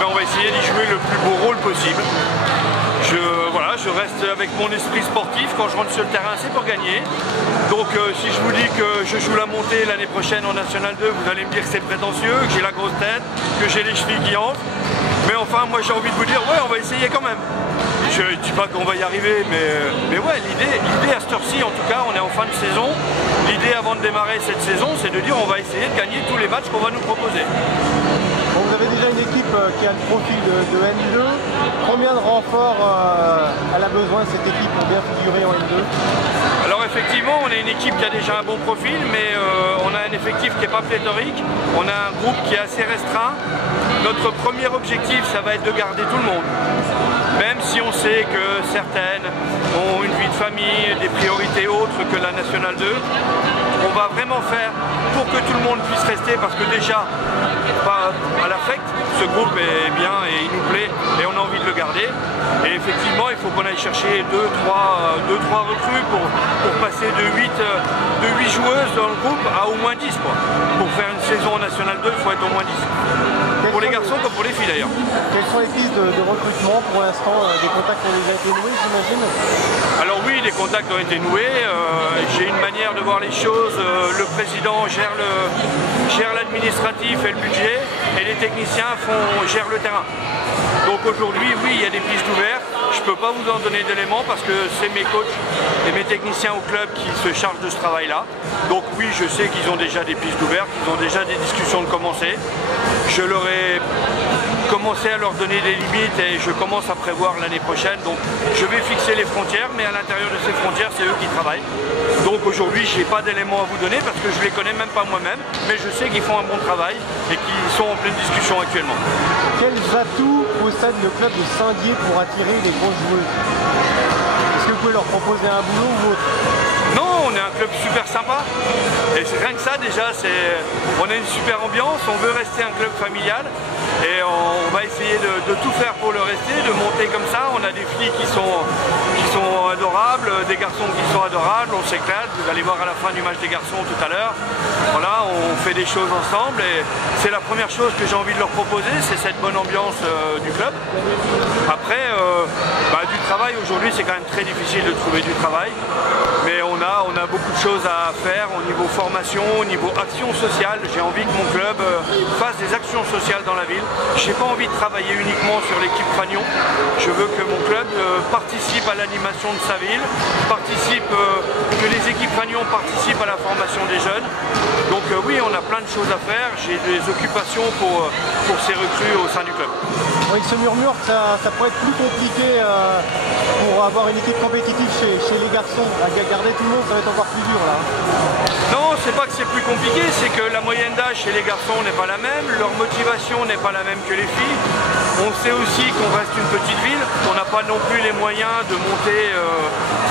ben, on va essayer d'y jouer le plus beau rôle possible. Voilà, je reste avec mon esprit sportif. Quand je rentre sur le terrain, c'est pour gagner. Donc si je vous dis que je joue la montée l'année prochaine en National 2, vous allez me dire que c'est prétentieux, que j'ai la grosse tête, que j'ai les chevilles qui enflent. Mais enfin, moi j'ai envie de vous dire, ouais, on va essayer quand même. Je ne dis pas qu'on va y arriver, mais ouais, l'idée à cette heure-ci, en tout cas, on est en fin de saison. L'idée avant de démarrer cette saison, c'est de dire on va essayer de gagner tous les matchs qu'on va nous proposer. Bon, vous avez déjà une équipe qui a le profil de N2. Combien de renforts elle a besoin cette équipe pour bien figurer en N2? Alors effectivement, on est une équipe qui a déjà un bon profil, mais on a un effectif qui n'est pas pléthorique. On a un groupe qui est assez restreint. Notre premier objectif, ça va être de garder tout le monde. Même si on sait que certaines ont une vie de famille, des priorités autres que la Nationale 2, on va vraiment faire pour que tout le monde puisse rester, parce que déjà, à l'affect, ce groupe est bien et il nous plaît et on a envie de le garder. Et effectivement, il faut qu'on aille chercher 2-3 recrues pour passer de 8 joueuses dans le groupe à au moins 10. Quoi. Pour faire une saison en National 2, il faut être au moins 10. Pour les garçons comme pour les filles d'ailleurs. Quelles sont les pistes de recrutement pour l'instant? Des contacts ont déjà été noués, j'imagine? Alors oui, les contacts ont été noués. J'ai une manière de voir les choses. Le président gère l'administratif et le budget, et les techniciens gèrent le terrain. Donc aujourd'hui, oui, il y a des pistes ouvertes. Je ne peux pas vous en donner d'éléments parce que c'est mes coachs et mes techniciens au club qui se chargent de ce travail-là. Donc oui, je sais qu'ils ont déjà des pistes ouvertes, qu'ils ont déjà des discussions de commencer. Je leur ai commencé à leur donner des limites et je commence à prévoir l'année prochaine. Donc je vais fixer les frontières, mais à l'intérieur de ces frontières, c'est eux qui travaillent. Donc aujourd'hui, je n'ai pas d'éléments à vous donner parce que je ne les connais même pas moi-même, mais je sais qu'ils font un bon travail et qu'ils sont en pleine discussion actuellement. Quels atouts possède le club de Saint-Dié pour attirer les grosses joueuses? Est-ce que vous pouvez leur proposer un boulot ou autre? Non, on est un club super sympa. Et rien que ça déjà, on a une super ambiance, on veut rester un club familial. Et on va essayer de tout faire pour le rester, de monter comme ça. On a des filles qui sont adorables, des garçons qui sont adorables, on s'éclate. Vous allez voir à la fin du match des garçons tout à l'heure. Voilà, on fait des choses ensemble et c'est la première chose que j'ai envie de leur proposer, c'est cette bonne ambiance du club. Après, du travail aujourd'hui, c'est quand même très difficile de trouver du travail. Mais on a beaucoup de choses à faire au niveau formation, au niveau action sociale. J'ai envie que mon club fasse des actions sociales dans la ville. Je n'ai pas envie de travailler uniquement sur l'équipe Fagnon. Je veux que mon club participe à l'animation de sa ville, que les équipes Fagnon participent à la formation des jeunes. Donc oui, on a plein de choses à faire. J'ai des occupations pour ces recrues au sein du club. Oui, il se murmure que ça pourrait être plus compliqué pour avoir une équipe compétitive chez les garçons. À garder tout le monde, ça va être encore plus dur là. Non, c'est pas que c'est plus compliqué, c'est que la moyenne d'âge chez les garçons n'est pas la même, leur motivation n'est pas la même que les filles. On sait aussi qu'on reste une petite ville, qu'on n'a pas non plus les moyens de monter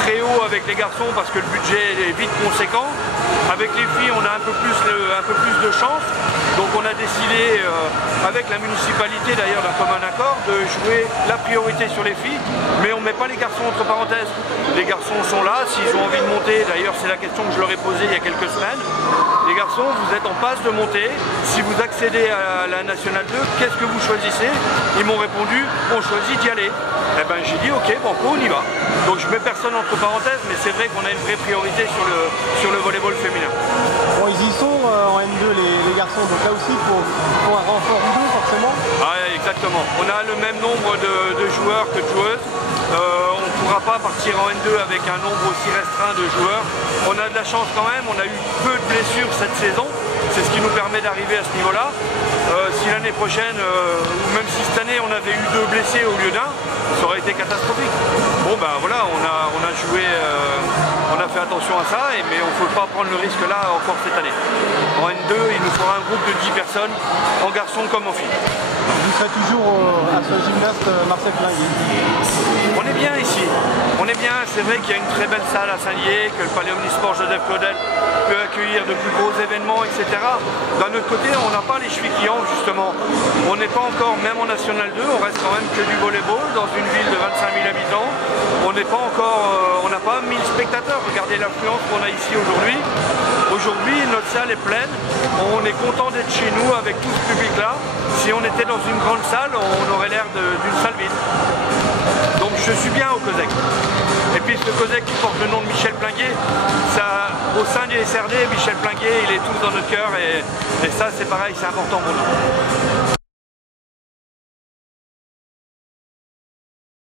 très haut avec les garçons parce que le budget est vite conséquent. Avec les filles, on a un peu plus de chance. Donc on a décidé, avec la municipalité d'ailleurs d'un commun accord, de jouer la priorité sur les filles, mais on ne met pas les garçons entre parenthèses. Les garçons sont là, s'ils ont envie de monter, d'ailleurs c'est la question que je leur ai posée il y a quelques semaines. Les garçons, vous êtes en passe de monter, si vous accédez à la Nationale 2, qu'est-ce que vous choisissez? Ils m'ont répondu, on choisit d'y aller. Eh ben j'ai dit ok, banco, on y va. Donc je mets personne entre parenthèses, mais c'est vrai qu'on a une vraie priorité sur le volleyball féminin. Bon, ils y sont en N2 les garçons, donc là aussi il faut un renfort ou deux forcément. Ah, exactement. On a le même nombre de joueurs que de joueuses. On ne pourra pas partir en N2 avec un nombre aussi restreint de joueurs. On a de la chance quand même, on a eu peu de blessures cette saison. C'est ce qui nous permet d'arriver à ce niveau-là. Si l'année prochaine, ou même si cette année on avait eu 2 blessés au lieu d'un, ça aurait été catastrophique. Bon ben voilà, on a joué, on a fait attention à ça, mais on ne peut pas prendre le risque là encore cette année. En N2, il nous faudra un groupe de 10 personnes, en garçons comme en filles. Vous serez toujours à ce gymnaste Marcel Blinguet? On est bien ici, on est bien, c'est vrai qu'il y a une très belle salle à Saint-Dié, que le Palais Omnisport Joseph Claudel peut accueillir de plus gros événements, etc. D'un autre côté, on n'a pas les chevilles qui enflent justement. On n'est pas encore, même en National 2, on reste quand même que du volleyball dans une ville de 25 000 habitants. On n'est pas encore, on n'a pas 1000 spectateurs. Regardez l'affluence qu'on a ici aujourd'hui. Aujourd'hui, notre salle est pleine. On est content d'être chez nous avec tout ce public-là. Si on était dans une grande salle, on aurait l'air d'une salle vide. Donc je suis bien au COSEC. Et puis ce COSEC qui porte le nom de Michel Plinguet, ça, au sein du SRD, Michel Plinguet, il est tous dans notre cœur et ça c'est pareil, c'est important pour nous.